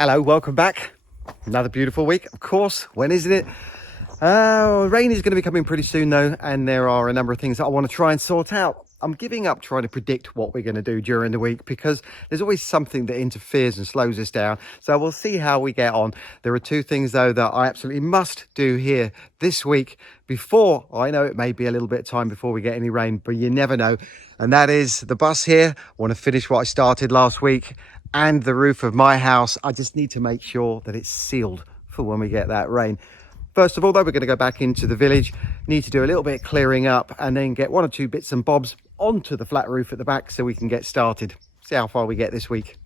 Hello, welcome back. Another beautiful week, of course. When isn't it? Rain is going to be coming pretty soon though, and there are a number of things that I want to try and sort out. I'm giving up trying to predict what we're going to do during the week because there's always something that interferes and slows us down. So we'll see how we get on. There are two things though that I absolutely must do here this week before, I know it may be a little bit of time before we get any rain, but you never know. And that is the bus here. I want to finish what I started last week, and the roof of my house. I just need to make sure that it's sealed for when we get that rain. First of all, though, we're going to go back into the village, need to do a little bit of clearing up and then get one or two bits and bobs onto the flat roof at the back so we can get started. See how far we get this week.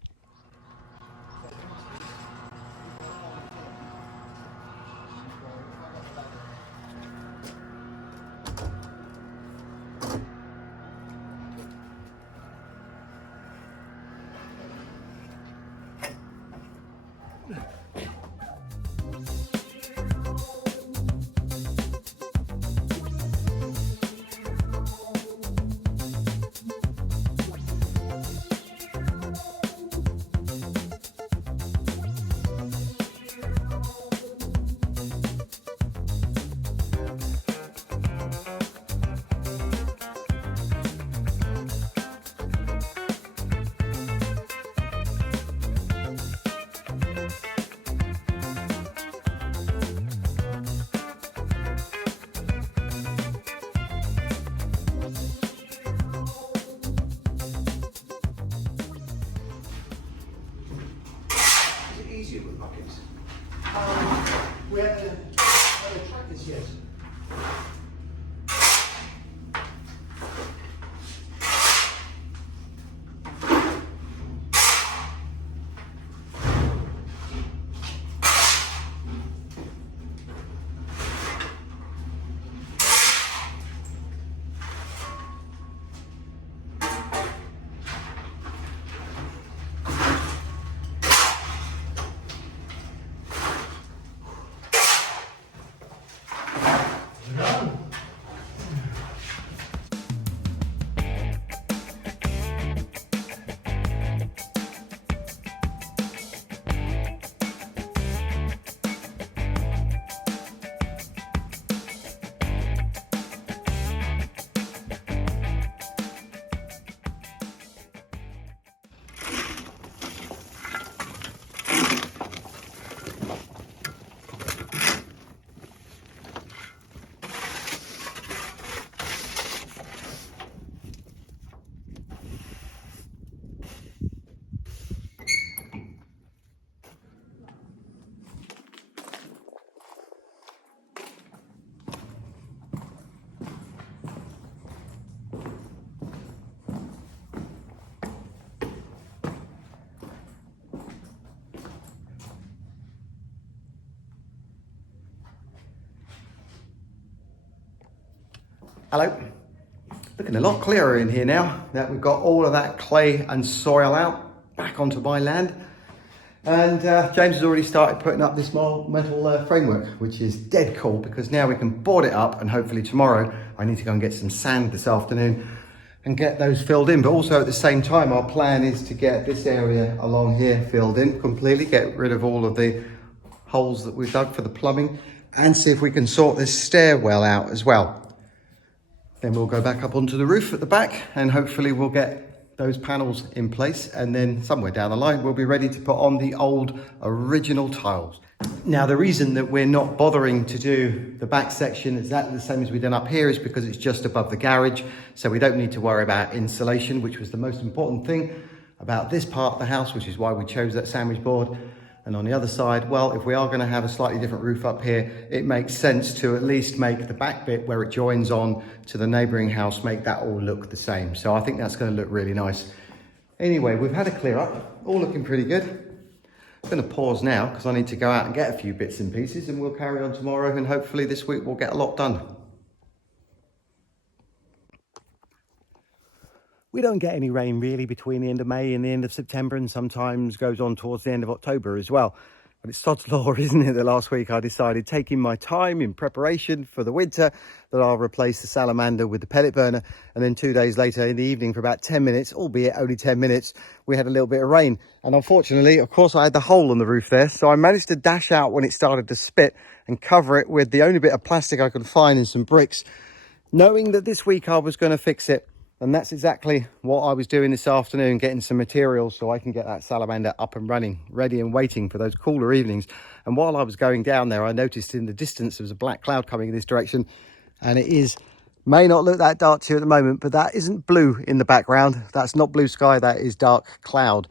Easier with buckets. Where the tractors, yes. Hello. Looking a lot clearer in here now that we've got all of that clay and soil out back onto my land. And James has already started putting up this metal framework, which is dead cool because now we can board it up, and hopefully tomorrow I need to go and get some sand this afternoon and get those filled in. But also at the same time, our plan is to get this area along here filled in completely, get rid of all of the holes that we've dug for the plumbing, and see if we can sort this stairwell out as well. Then we'll go back up onto the roof at the back and hopefully we'll get those panels in place, and then somewhere down the line we'll be ready to put on the old original tiles. Now the reason that we're not bothering to do the back section exactly the same as we've done up here is because it's just above the garage, so we don't need to worry about insulation, which was the most important thing about this part of the house, which is why we chose that sandwich board. And on the other side, well, if we are going to have a slightly different roof up here, it makes sense to at least make the back bit where it joins on to the neighbouring house, make that all look the same. So I think that's going to look really nice. Anyway, we've had a clear up, all looking pretty good. I'm going to pause now because I need to go out and get a few bits and pieces, and we'll carry on tomorrow, and hopefully this week we'll get a lot done. We don't get any rain really between the end of May and the end of September, and sometimes goes on towards the end of October as well. But it's sod's law, isn't it, that last week I decided, taking my time in preparation for the winter, that I'll replace the salamander with the pellet burner. And then 2 days later in the evening, for about 10 minutes, albeit only 10 minutes, we had a little bit of rain. And unfortunately, of course, I had the hole on the roof there. So I managed to dash out when it started to spit and cover it with the only bit of plastic I could find and some bricks, knowing that this week I was going to fix it. And that's exactly what I was doing this afternoon, getting some materials so I can get that salamander up and running, ready and waiting for those cooler evenings. And while I was going down there, I noticed in the distance there was a black cloud coming in this direction. And it may not look that dark to you at the moment, but that isn't blue in the background. That's not blue sky, that is dark cloud.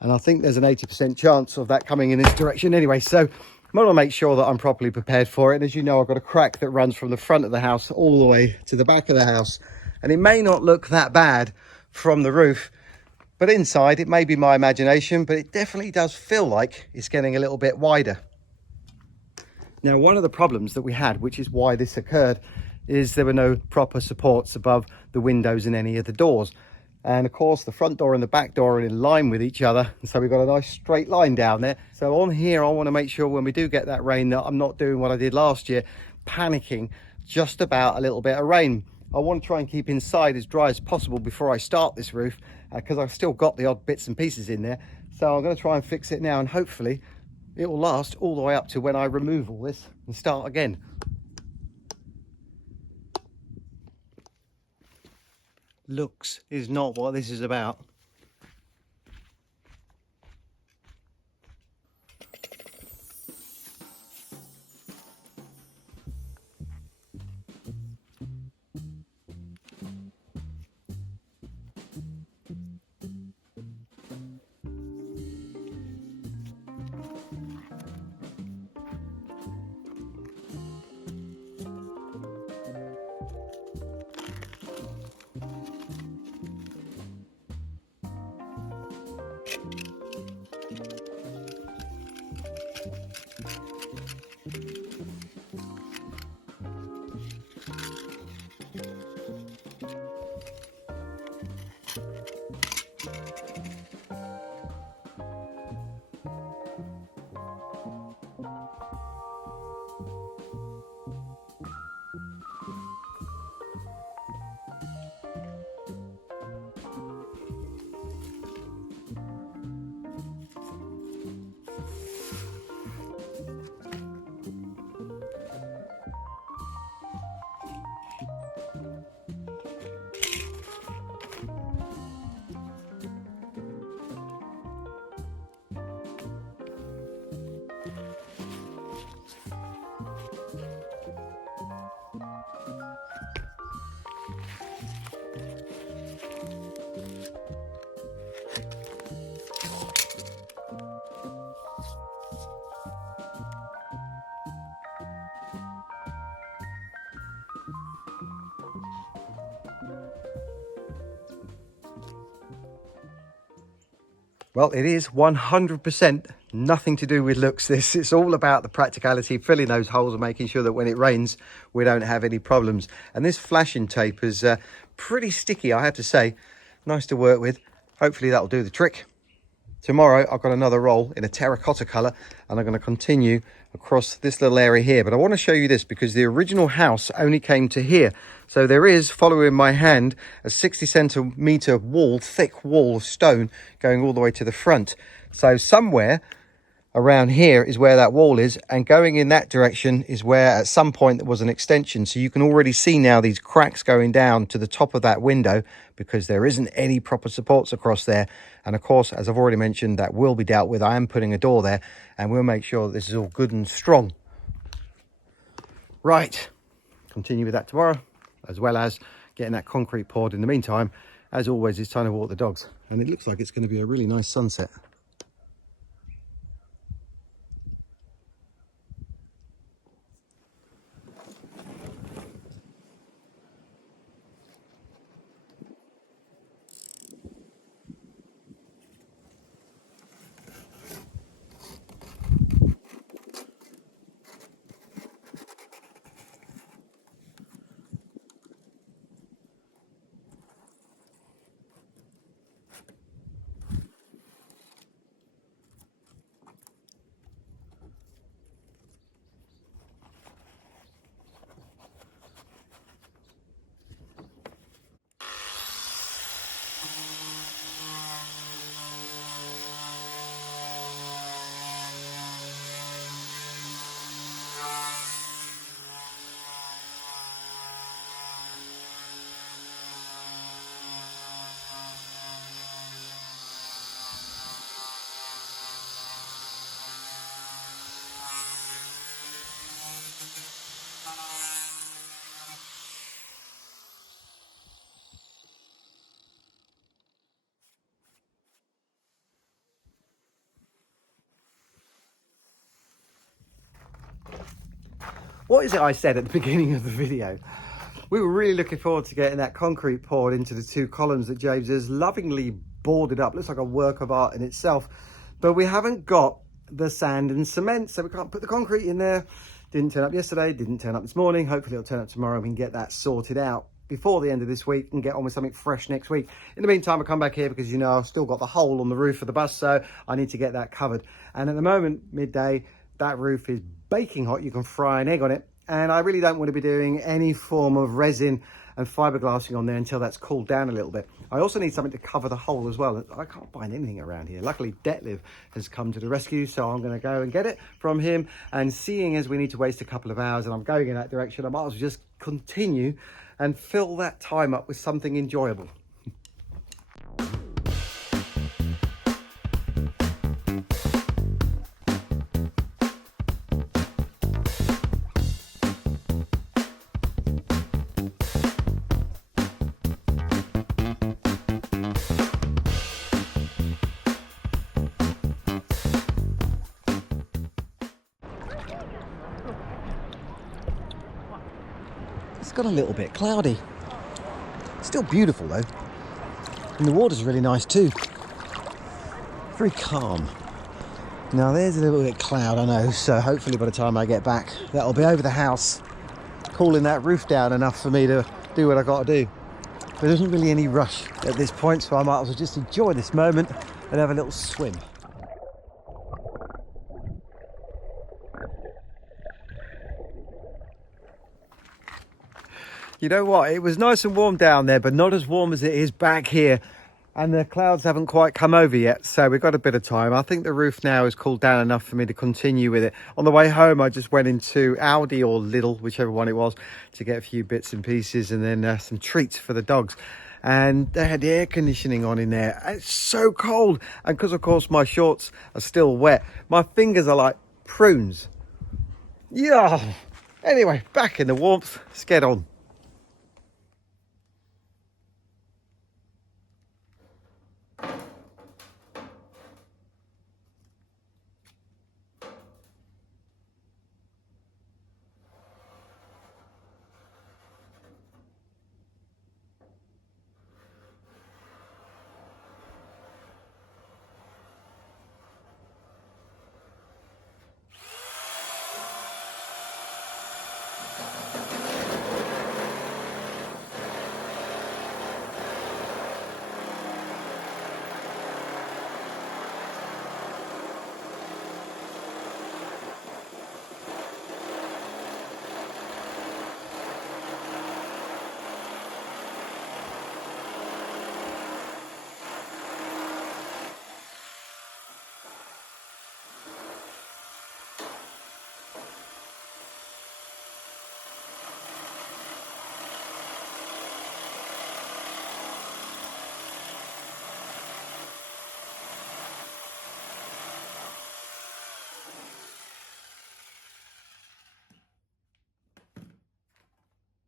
And I think there's an 80% chance of that coming in this direction anyway. So I want to make sure that I'm properly prepared for it. And as you know, I've got a crack that runs from the front of the house all the way to the back of the house. And it may not look that bad from the roof, but inside it may be my imagination, but it definitely does feel like it's getting a little bit wider. Now, one of the problems that we had, which is why this occurred, is there were no proper supports above the windows in any of the doors. And of course, the front door and the back door are in line with each other. And so we've got a nice straight line down there. So on here, I want to make sure when we do get that rain that I'm not doing what I did last year, panicking just about a little bit of rain. I want to try and keep inside as dry as possible before I start this roof, because I've still got the odd bits and pieces in there. So I'm going to try and fix it now, and hopefully it will last all the way up to when I remove all this and start again. Looks is not what this is about. Well, it is 100% nothing to do with looks. It's all about the practicality, filling those holes and making sure that when it rains, we don't have any problems. And this flashing tape is pretty sticky, I have to say. Nice to work with. Hopefully that'll do the trick. Tomorrow, I've got another roll in a terracotta colour, and I'm going to continue across this little area here. But I want to show you this because the original house only came to here. So there is, following my hand, a 60 centimetre wall, thick wall of stone going all the way to the front. So somewhere around here is where that wall is, and going in that direction is where at some point there was an extension. So you can already see now these cracks going down to the top of that window because there isn't any proper supports across there. And of course, as I've already mentioned, that will be dealt with. I am putting a door there, and we'll make sure that this is all good and strong. Right, continue with that tomorrow, as well as getting that concrete poured. In the meantime, as always, it's time to walk the dogs, and it looks like it's going to be a really nice sunset. What is it I said at the beginning of the video? We were really looking forward to getting that concrete poured into the 2 columns that James has lovingly boarded up. Looks like a work of art in itself. But we haven't got the sand and cement, so we can't put the concrete in there. Didn't turn up yesterday, didn't turn up this morning. Hopefully it'll turn up tomorrow and we can get that sorted out before the end of this week and get on with something fresh next week. In the meantime, I'll come back here because, you know, I've still got the hole on the roof of the bus, so I need to get that covered. And at the moment, midday, that roof is baking hot. You can fry an egg on it. And I really don't want to be doing any form of resin and fiberglassing on there until that's cooled down a little bit. I also need something to cover the hole as well. I can't find anything around here. Luckily, Detliv has come to the rescue, so I'm going to go and get it from him. And seeing as we need to waste a couple of hours and I'm going in that direction, I might as well just continue and fill that time up with something enjoyable. It's got a little bit cloudy. Still beautiful though. And the water's really nice too. Very calm. Now there's a little bit of cloud, I know, so hopefully by the time I get back, that'll be over the house, cooling that roof down enough for me to do what I got to do. But there isn't really any rush at this point, so I might as well just enjoy this moment and have a little swim. You know what, it was nice and warm down there, but not as warm as it is back here. And the clouds haven't quite come over yet, so we've got a bit of time. I think the roof now is cooled down enough for me to continue with it. On the way home, I just went into Aldi or Lidl, whichever one it was, to get a few bits and pieces and then some treats for the dogs. And they had the air conditioning on in there. It's so cold. And because, of course, my shorts are still wet, my fingers are like prunes. Yeah. Anyway, back in the warmth. Let's get on.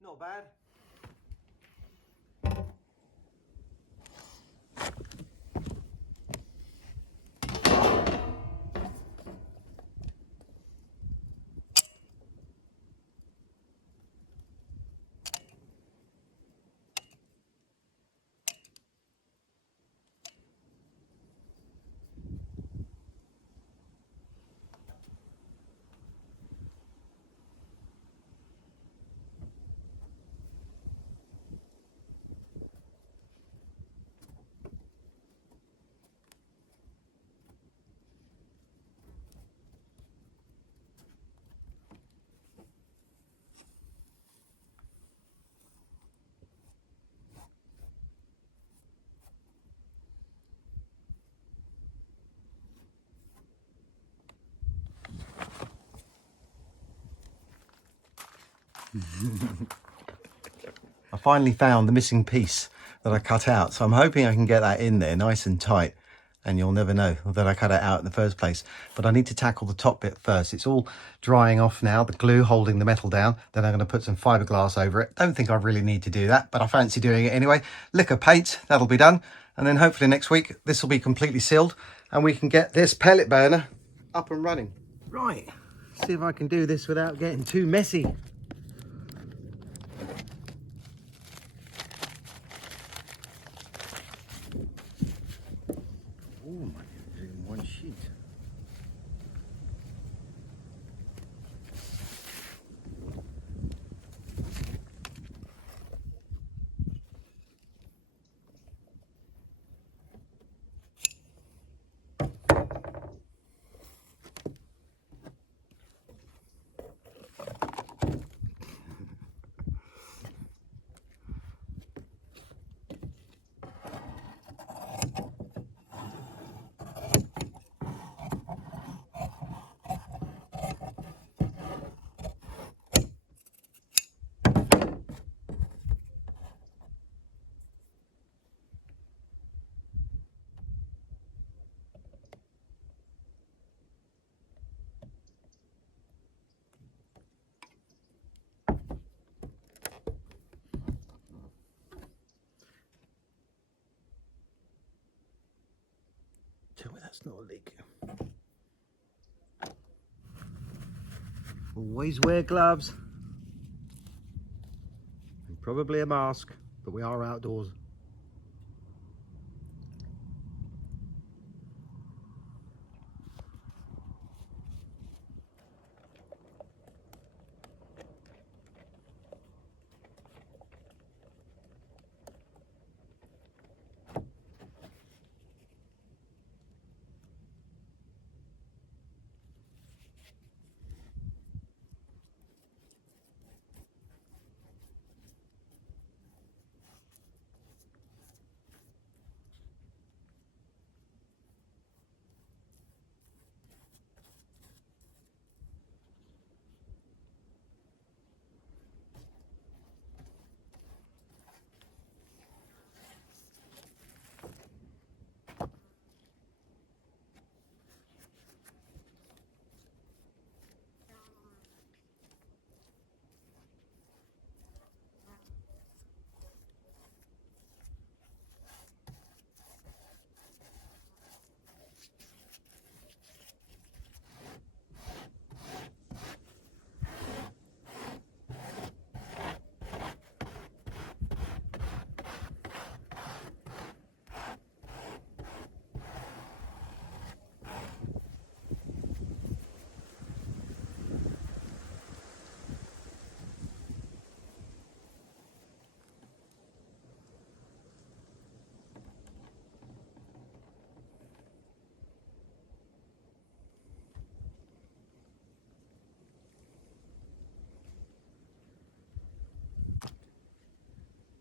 Not bad. I finally found the missing piece that I cut out, so I'm hoping I can get that in there nice and tight, and you'll never know that I cut it out in the first place. But I need to tackle the top bit first. It's all drying off now, the glue holding the metal down. Then I'm going to put some fiberglass over it. Don't think I really need to do that, but I fancy doing it anyway. Liquor paint, that'll be done, and then hopefully next week this will be completely sealed and we can get this pellet burner up and running. Right, See if I can do this without getting too messy. Oh my goodness, in one sheet. Tell me that's not a leak. Always wear gloves and probably a mask, but we are outdoors.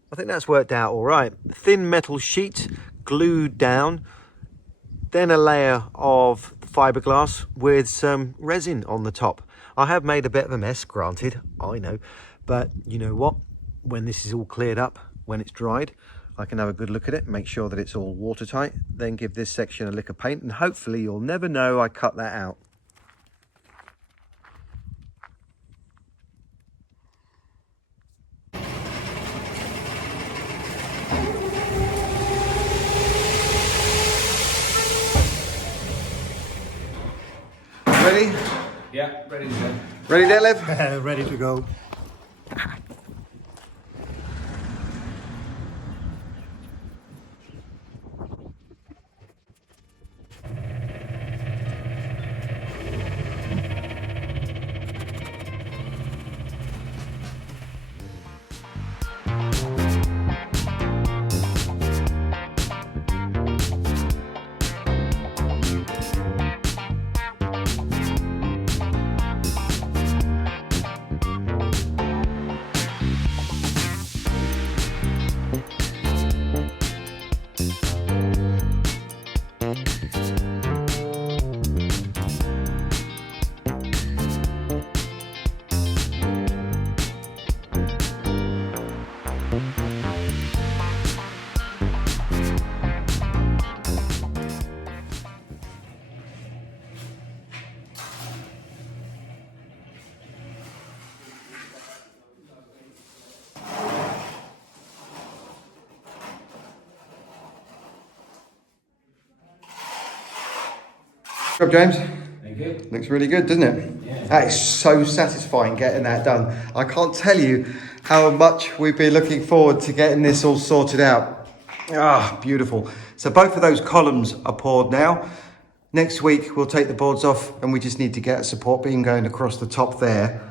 I think that's worked out all right. Thin metal sheet glued down, then a layer of fiberglass with some resin on the top. I have made a bit of a mess, granted, I know, but you know what? When this is all cleared up, when it's dried, I can have a good look at it, make sure that it's all watertight, then give this section a lick of paint, and hopefully you'll never know I cut that out. Ready? Yeah, ready to go. Ready, Detlef? Ready to go. Good job, James. Thank you. Looks really good, doesn't it? Yeah. That is so satisfying getting that done. I can't tell you how much we've been looking forward to getting this all sorted out. Ah, beautiful. So both of those columns are poured now. Next week, we'll take the boards off and we just need to get a support beam going across the top there.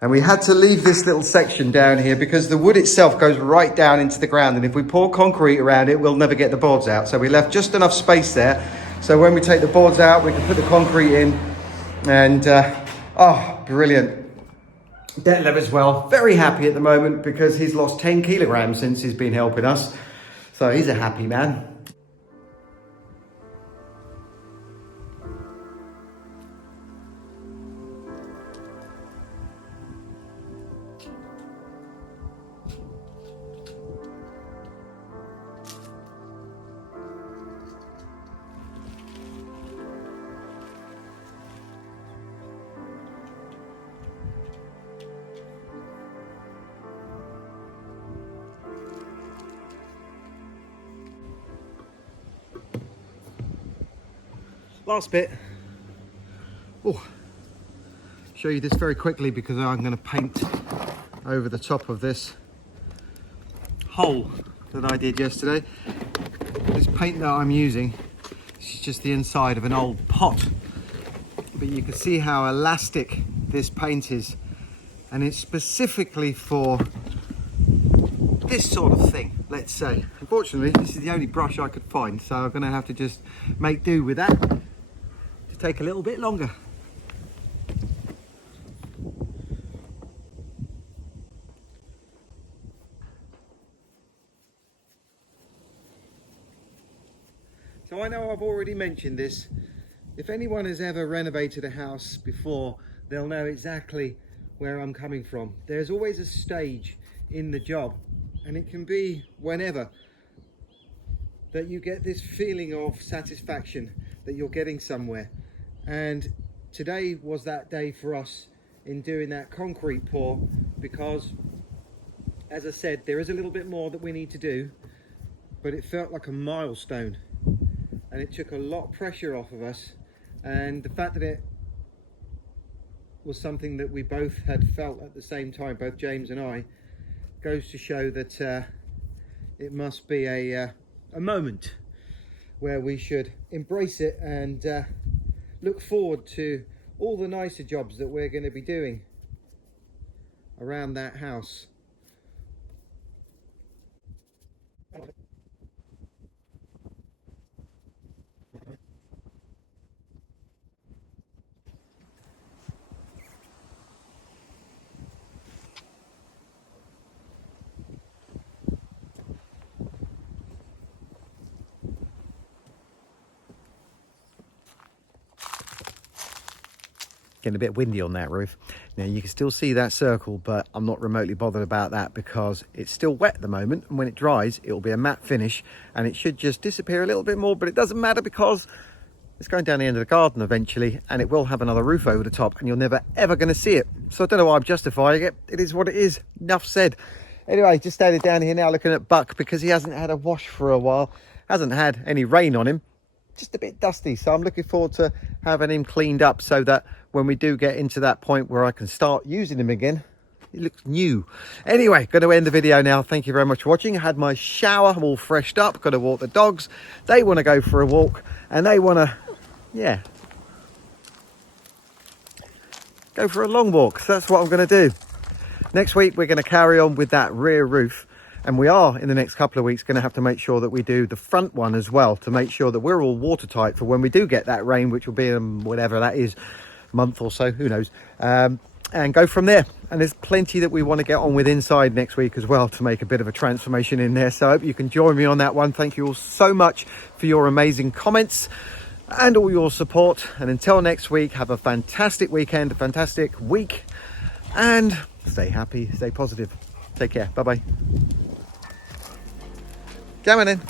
And we had to leave this little section down here because the wood itself goes right down into the ground. And if we pour concrete around it, we'll never get the boards out. So we left just enough space there. So when we take the boards out, we can put the concrete in. And, oh, brilliant. Detlef as well, very happy at the moment because he's lost 10 kilograms since he's been helping us. So he's a happy man. Last bit. Oh, show you this very quickly because I'm going to paint over the top of this hole that I did yesterday. This paint that I'm using is just the inside of an old pot, but you can see how elastic this paint is, and it's specifically for this sort of thing, let's say. Unfortunately, this is the only brush I could find, so I'm going to have to just make do with that. Take a little bit longer. So I know I've already mentioned this. If anyone has ever renovated a house before, they'll know exactly where I'm coming from. There's always a stage in the job, and it can be whenever, that you get this feeling of satisfaction that you're getting somewhere. And today was that day for us in doing that concrete pour, because, as I said, there is a little bit more that we need to do, but it felt like a milestone and it took a lot of pressure off of us. And the fact that it was something that we both had felt at the same time, both James and I, goes to show that it must be a moment where we should embrace it and look forward to all the nicer jobs that we're going to be doing around that house. Getting a bit windy on that roof. Now you can still see that circle, but I'm not remotely bothered about that because it's still wet at the moment, and when it dries it'll be a matte finish and it should just disappear a little bit more, but it doesn't matter because it's going down the end of the garden eventually and it will have another roof over the top and you're never ever going to see it. So I don't know why I'm justifying it. It is what it is. Enough said. Anyway, just standing down here now looking at Buck because he hasn't had a wash for a while, hasn't had any rain on him, just a bit dusty. So I'm looking forward to having him cleaned up so that when we do get into that point where I can start using him again, it looks new. Anyway, going to end the video now. Thank you very much for watching. I had my shower, I'm all freshed up, got to walk the dogs. They want to go for a walk and they want to, yeah, go for a long walk. So that's what I'm going to do. Next week, we're going to carry on with that rear roof. And we are, in the next couple of weeks, going to have to make sure that we do the front one as well to make sure that we're all watertight for when we do get that rain, which will be in whatever that is, month or so, who knows, and go from there. And there's plenty that we want to get on with inside next week as well to make a bit of a transformation in there. So I hope you can join me on that one. Thank you all so much for your amazing comments and all your support. And until next week, have a fantastic weekend, a fantastic week, and stay happy, stay positive. Take care. Bye-bye. Come on in.